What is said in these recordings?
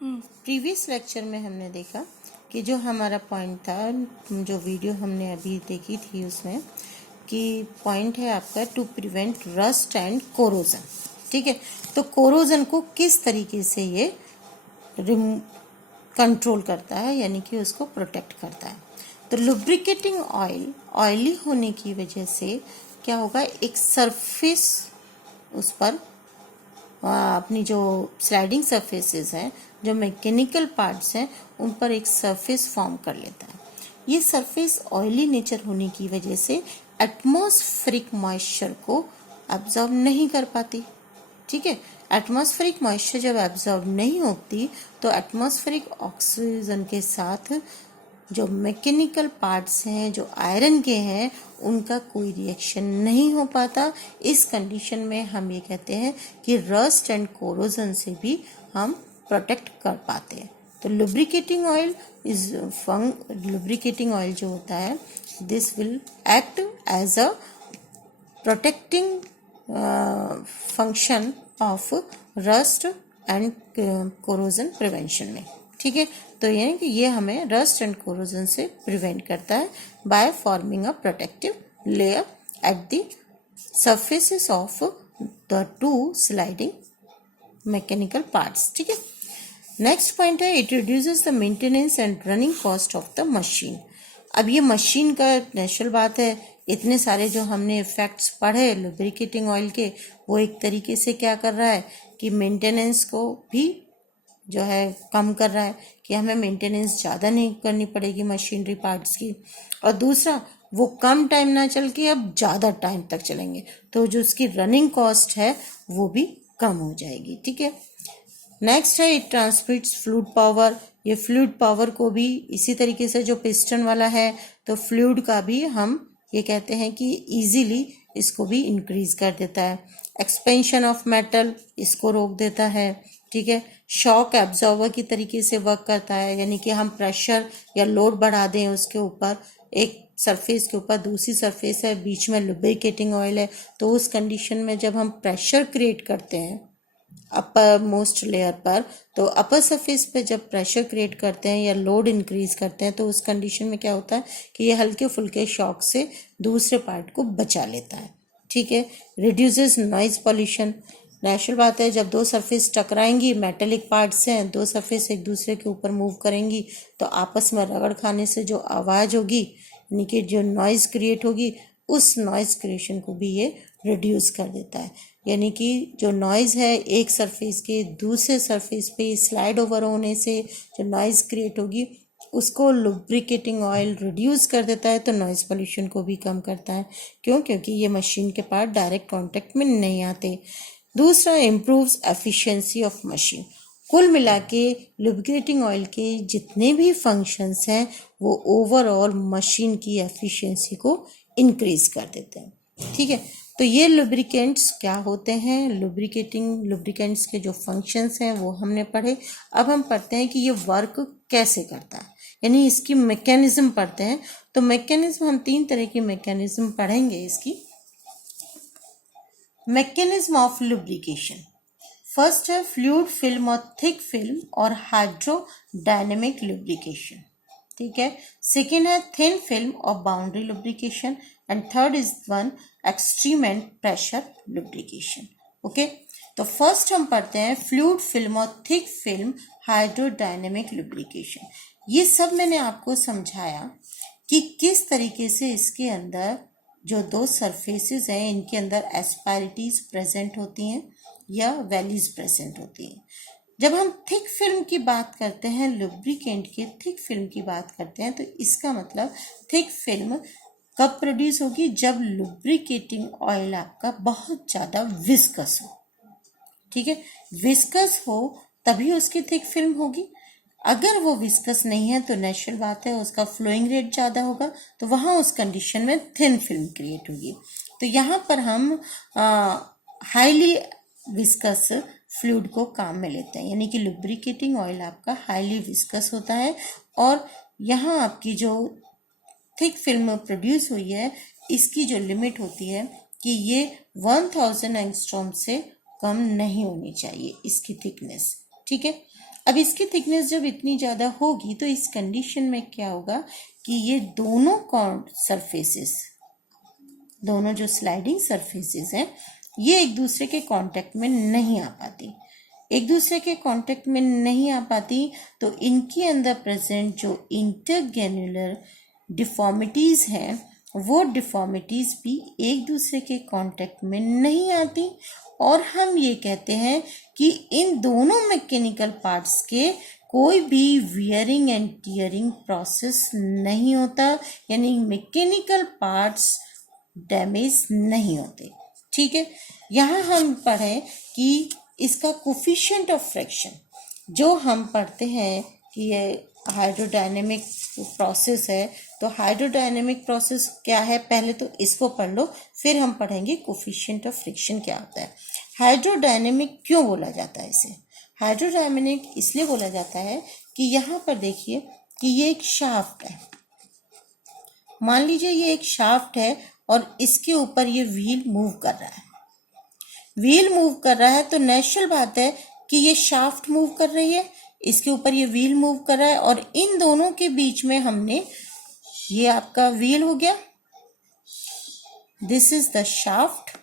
Previous lecture में हमने देखा कि जो हमारा पॉइंट था, जो वीडियो हमने अभी देखी थी उसमें कि पॉइंट है आपका to prevent rust and corrosion. ठीक है, तो कोरोजन को किस तरीके से ये कंट्रोल करता है, यानी कि उसको प्रोटेक्ट करता है। तो लुब्रिकेटिंग ऑयल ऑयली होने की वजह से क्या होगा, एक सरफेस उस पर अपनी जो स्लाइडिंग सरफेसेस हैं, जो मैकेनिकल पार्ट्स हैं, उन पर एक सरफेस फॉर्म कर लेता है। ये सरफेस ऑयली नेचर होने की वजह से एटमॉस्फेरिक मॉइस्चर को एब्जॉर्ब नहीं कर पाती। ठीक है, एटमॉस्फेरिक मॉइस्चर जब एब्जॉर्ब नहीं होती तो एटमॉस्फेरिक ऑक्सीजन के साथ जो मैकेनिकल पार्ट्स हैं, जो आयरन के हैं, उनका कोई रिएक्शन नहीं हो पाता। इस कंडीशन में हम ये कहते हैं कि रस्ट एंड कोरोजन से भी हम प्रोटेक्ट कर पाते हैं। तो लुब्रिकेटिंग ऑयल लुब्रिकेटिंग ऑयल जो होता है, this will act as a protecting function of rust and corrosion prevention में। ठीक है, तो ये हमें रस्ट एंड कोरोजन से प्रिवेंट करता है by forming a protective layer at the surfaces of the two sliding mechanical parts. ठीक है, नेक्स्ट पॉइंट है it reduces the maintenance and running cost of the machine. अब ये मशीन का natural बात है, इतने सारे जो हमने इफेक्ट्स पढ़े लुब्रिकेटिंग ऑयल के, वो एक तरीके से क्या कर रहा है कि मेंटेनेंस को भी जो है कम कर रहा है, कि हमें मेंटेनेंस ज़्यादा नहीं करनी पड़ेगी मशीनरी पार्ट्स की। और दूसरा, वो कम टाइम ना चल के अब ज़्यादा टाइम तक चलेंगे, तो जो उसकी रनिंग कॉस्ट है वो भी कम हो जाएगी। ठीक है, नेक्स्ट है इट ट्रांसमिट्स फ्लूइड पावर। ये फ्लूइड पावर को भी इसी तरीके से, जो पिस्टन वाला है, तो फ्लूइड का भी हम ये कहते हैं कि इजीली इसको भी इंक्रीज कर देता है। एक्सपेंशन ऑफ मेटल इसको रोक देता है। ठीक है, शॉक एब्जॉर्बर की तरीके से वर्क करता है, यानी कि हम प्रेशर या लोड बढ़ा दें उसके ऊपर, एक सरफेस के ऊपर दूसरी सरफेस है, बीच में लुब्रिकेटिंग ऑयल है, तो उस कंडीशन में जब हम प्रेशर क्रिएट करते हैं अपर मोस्ट लेयर पर, तो अपर सरफेस पे जब प्रेशर क्रिएट करते हैं या लोड इंक्रीज करते हैं, तो उस कंडीशन में क्या होता है कि ये हल्के फुल्के शॉक से दूसरे पार्ट को बचा लेता है। ठीक है, रिड्यूसेस नॉइज पॉल्यूशन। नेचुरल बात है, जब दो सरफेस टकराएंगी, मेटेलिक पार्ट्स हैं, दो सरफेस एक दूसरे के ऊपर मूव करेंगी, तो आपस में रगड़ खाने से जो आवाज़ होगी, यानी कि जो नॉइज़ क्रिएट होगी, उस नॉइज़ क्रिएशन को भी ये रिड्यूस कर देता है। यानी कि जो नॉइज़ है एक सरफेस के दूसरे सरफेस पे स्लाइड ओवर होने से जो नॉइज़ क्रिएट होगी, उसको लुब्रिकेटिंग ऑयल रिड्यूस कर देता है, तो नॉइज़ पोल्यूशन को भी कम करता है। क्यों? क्योंकि ये मशीन के पार्ट डायरेक्ट कांटेक्ट में नहीं आते। दूसरा, इम्प्रूव्स एफिशिएंसी ऑफ मशीन। कुल मिला के लुब्रिकेटिंग ऑयल के जितने भी फंक्शंस हैं, वो ओवरऑल मशीन की एफिशिएंसी को इंक्रीज कर देते हैं। ठीक है, तो ये लुब्रिकेंट्स क्या होते हैं, लुब्रिकेंट्स के जो फंक्शंस हैं वो हमने पढ़े। अब हम पढ़ते हैं कि ये वर्क कैसे करता है, यानी इसकी मैकेनिज्म पढ़ते हैं। तो मैकेनिज्म, हम 3 तरह की मैकेनिज्म पढ़ेंगे इसकी। मैकेनिज्म ऑफ लुब्रिकेशन, फर्स्ट है फ्लूइड फिल्म और थिक फिल्म और हाइड्रोडायनेमिक लुब्रिकेशन। ठीक है, सेकेंड है थिन फिल्म और boundary lubrication, and third is one extreme and pressure lubrication. Okay, तो फर्स्ट हम पढ़ते हैं फ्लूइड फिल्म और थिक फिल्म हाइड्रोडायनेमिक लुब्रिकेशन। ये सब मैंने आपको समझाया कि किस तरीके से इसके अंदर जो दो सरफेसेस हैं, इनके अंदर एस्पारिटीज प्रेजेंट होती हैं या वैलीज प्रेजेंट होती हैं। जब हम थिक फिल्म की बात करते हैं, लुब्रिकेंट के थिक फिल्म की बात करते हैं, तो इसका मतलब थिक फिल्म कब प्रोड्यूस होगी, जब लुब्रिकेटिंग ऑयल आपका बहुत ज़्यादा विस्कस हो। ठीक है, विस्कस हो तभी उसकी थिक फिल्म होगी। अगर वो विस्कस नहीं है तो नेचुरल बात है उसका फ्लोइंग रेट ज़्यादा होगा, तो वहाँ उस कंडीशन में थिन फिल्म क्रिएट होगी। तो यहाँ पर हम हाईली विस्कस फ्लूइड को काम में लेते हैं, यानी कि लुब्रिकेटिंग ऑयल आपका हाईली विस्कस होता है, और यहाँ आपकी जो थिक फिल्म प्रोड्यूस हुई है, इसकी जो लिमिट होती है कि ये 1000 एंगस्ट्रॉम से कम नहीं होनी चाहिए इसकी थिकनेस। ठीक है, अब इसकी थिकनेस जब इतनी ज़्यादा होगी तो इस कंडीशन में क्या होगा कि ये दोनों सरफेसेस, दोनों जो स्लाइडिंग सरफेसेस हैं, ये एक दूसरे के कांटेक्ट में नहीं आ पाती। एक दूसरे के कांटेक्ट में नहीं आ पाती तो इनके अंदर प्रेजेंट जो इंटरग्रेनुलर डिफॉर्मिटीज हैं वो डिफॉर्मिटीज भी एक दूसरे के कांटेक्ट में नहीं आती, और हम ये कहते हैं कि इन दोनों मैकेनिकल पार्ट्स के कोई भी वियरिंग एंड टियरिंग प्रोसेस नहीं होता, यानी मैकेनिकल पार्ट्स डैमेज नहीं होते। ठीक है, यहाँ हम पढ़ें कि इसका कोफिशिएंट ऑफ फ्रैक्शन, जो हम पढ़ते हैं कि ये हाइड्रोडायनेमिक प्रोसेस है, तो हाइड्रोडायनेमिक प्रोसेस क्या है पहले तो इसको पढ़ लो, फिर हम पढ़ेंगे कोफिशिएंट ऑफ फ्रिक्शन क्या होता है। हाइड्रोडायनेमिक क्यों बोला जाता है इसे? हाइड्रोडायनेमिक इसलिए बोला जाता है कि यहाँ पर देखिए कि ये एक शाफ्ट है, मान लीजिए ये एक शाफ्ट है और इसके ऊपर ये व्हील मूव कर रहा है। व्हील मूव कर रहा है तो नेचुरल बात है कि ये शाफ्ट मूव कर रही है, इसके ऊपर ये व्हील मूव कर रहा है, और इन दोनों के बीच में हमने, ये आपका व्हील हो गया, this is the shaft,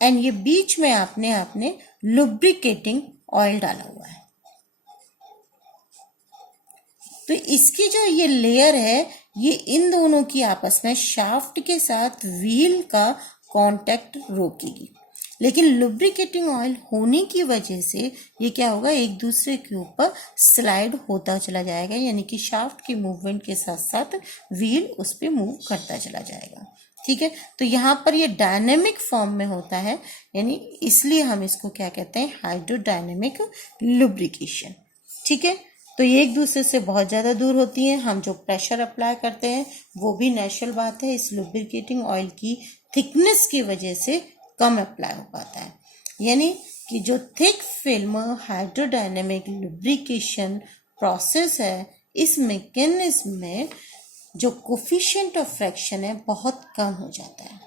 and ये बीच में आपने लुब्रिकेटिंग ऑयल डाला हुआ है। तो इसकी जो ये लेयर है ये इन दोनों की आपस में शाफ्ट के साथ व्हील का कांटेक्ट रोकेगी, लेकिन लुब्रिकेटिंग ऑयल होने की वजह से ये क्या होगा, एक दूसरे के ऊपर स्लाइड होता चला जाएगा, यानी कि शाफ्ट की मूवमेंट के साथ साथ व्हील उस पर मूव करता चला जाएगा। ठीक है, तो यहाँ पर ये डायनेमिक फॉर्म में होता है, यानी इसलिए हम इसको क्या कहते हैं, हाइड्रोडायनेमिक लुब्रिकेशन। ठीक है, तो ये एक दूसरे से बहुत ज़्यादा दूर होती हैं। हम जो प्रेशर अप्लाई करते हैं वो भी नेचुरल बात है, इस लुब्रिकेटिंग ऑयल की थिकनेस की वजह से कम अप्लाई हो पाता है, यानी कि जो thick film hydrodynamic lubrication process है, इस मैकेनिज्म में जो कोफिशिएंट ऑफ फ्रैक्शन है बहुत कम हो जाता है।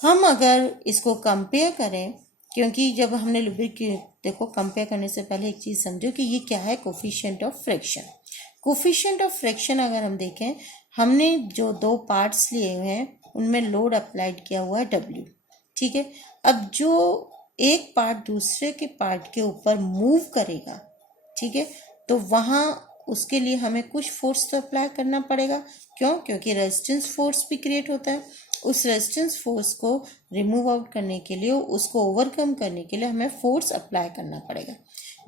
हम अगर इसको कंपेयर करें, क्योंकि जब हमने लुब्रिकेट, देखो कंपेयर करने से पहले एक चीज़ समझो कि ये क्या है coefficient of fraction. Coefficient of fraction अगर हम देखें, हमने जो दो पार्ट्स लिए हुए हैं उनमें लोड अप्लाइड किया हुआ है W। ठीक है, अब जो एक पार्ट दूसरे के पार्ट के ऊपर मूव करेगा, ठीक है, तो वहाँ उसके लिए हमें कुछ फोर्स तो अप्लाई करना पड़ेगा। क्यों? क्योंकि रेजिस्टेंस फोर्स भी क्रिएट होता है। उस रेजिस्टेंस फोर्स को रिमूव आउट करने के लिए, उसको ओवरकम करने के लिए हमें फोर्स अप्लाई करना पड़ेगा।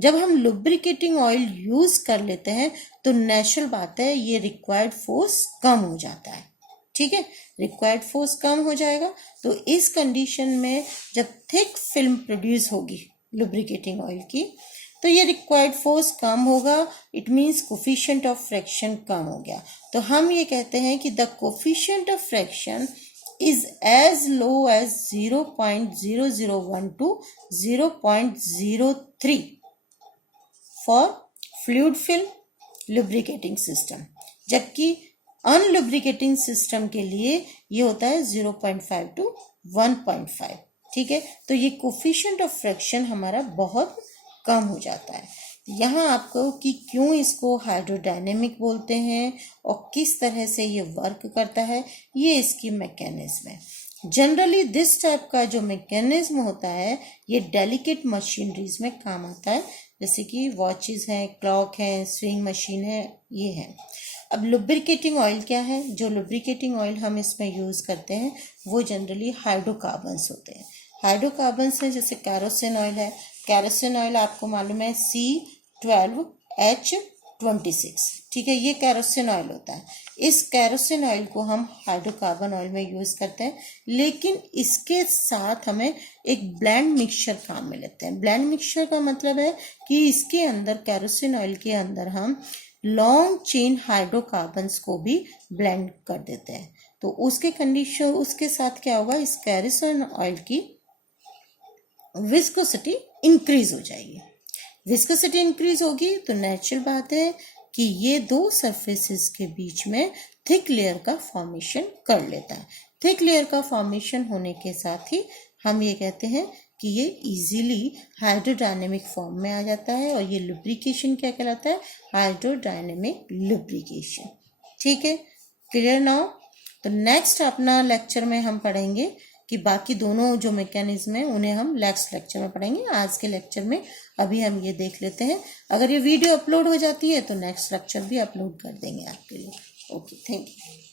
जब हम लुब्रिकेटिंग ऑयल यूज कर लेते हैं तो नेचुरल बात है ये रिक्वायर्ड फोर्स कम हो जाता है। ठीक है, रिक्वायर्ड फोर्स कम हो जाएगा, तो इस कंडीशन में जब थिक फिल्म प्रोड्यूस होगी लुब्रिकेटिंग ऑयल की, तो ये रिक्वायर्ड फोर्स कम होगा, it means coefficient of friction कम हो गया। तो हम ये कहते हैं कि the coefficient of friction is as low as 0.0012 to 0.03 for fluid fill lubricating system, जबकि अनलुब्रिकेटिंग सिस्टम के लिए ये होता है 0.5 to 1.5। ठीक है, तो ये कोफिशिएंट ऑफ फ्रैक्शन हमारा बहुत कम हो जाता है। यहाँ आपको कि क्यों इसको हाइड्रोडायनेमिक बोलते हैं और किस तरह से ये वर्क करता है, ये इसकी मैकेनिज्म है। जनरली दिस टाइप का जो मैकेनिज्म होता है ये डेलिकेट मशीनरीज में काम आता है, जैसे कि वॉचेस हैं, क्लॉक हैं, स्विंग मशीन है, ये है। अब लुब्रिकेटिंग ऑयल क्या है? जो लुब्रिकेटिंग ऑयल हम इसमें यूज़ करते हैं वो जनरली हाइड्रोकार्बन्स होते हैं। हाइड्रोकार्बन्स है, जैसे कैरोसिन ऑयल है। कैरोसिन ऑयल आपको मालूम है C12H26। ठीक है, ये कैरोसिन ऑयल होता है। इस कैरोसिन ऑयल को हम हाइड्रोकार्बन ऑयल में यूज़ करते हैं, लेकिन इसके साथ हमें एक ब्लेंड मिक्सचर काम में लेते हैं। ब्लेंड मिक्सचर का मतलब है कि इसके अंदर, कैरोसिन ऑयल के अंदर हम लॉन्ग चेन हाइड्रोकार्बन्स को भी ब्लेंड कर देते हैं। तो उसके कंडीशन, उसके साथ क्या होगा, इस कैरोसिन ऑयल की विस्कोसिटी इंक्रीज हो जाएगी। विस्कोसिटी इंक्रीज होगी तो नेचुरल बात है कि ये दो सरफेसेस के बीच में थिक लेयर का फॉर्मेशन कर लेता है। थिक लेयर का फॉर्मेशन होने के साथ ही हम ये कहते हैं कि ये इजीली हाइड्रोडायनेमिक फॉर्म में आ जाता है, और ये लुब्रिकेशन क्या कहलाता है, हाइड्रोडायनेमिक लुब्रिकेशन। ठीक है, क्लियर नाउ। तो नेक्स्ट अपना लेक्चर में हम पढ़ेंगे कि बाकी दोनों जो मैकेनिज्म है उन्हें हम नेक्स्ट लेक्चर में पढ़ेंगे। आज के लेक्चर में अभी हम ये देख लेते हैं। अगर ये वीडियो अपलोड हो जाती है तो नेक्स्ट लेक्चर भी अपलोड कर देंगे आपके लिए। Okay, thank you.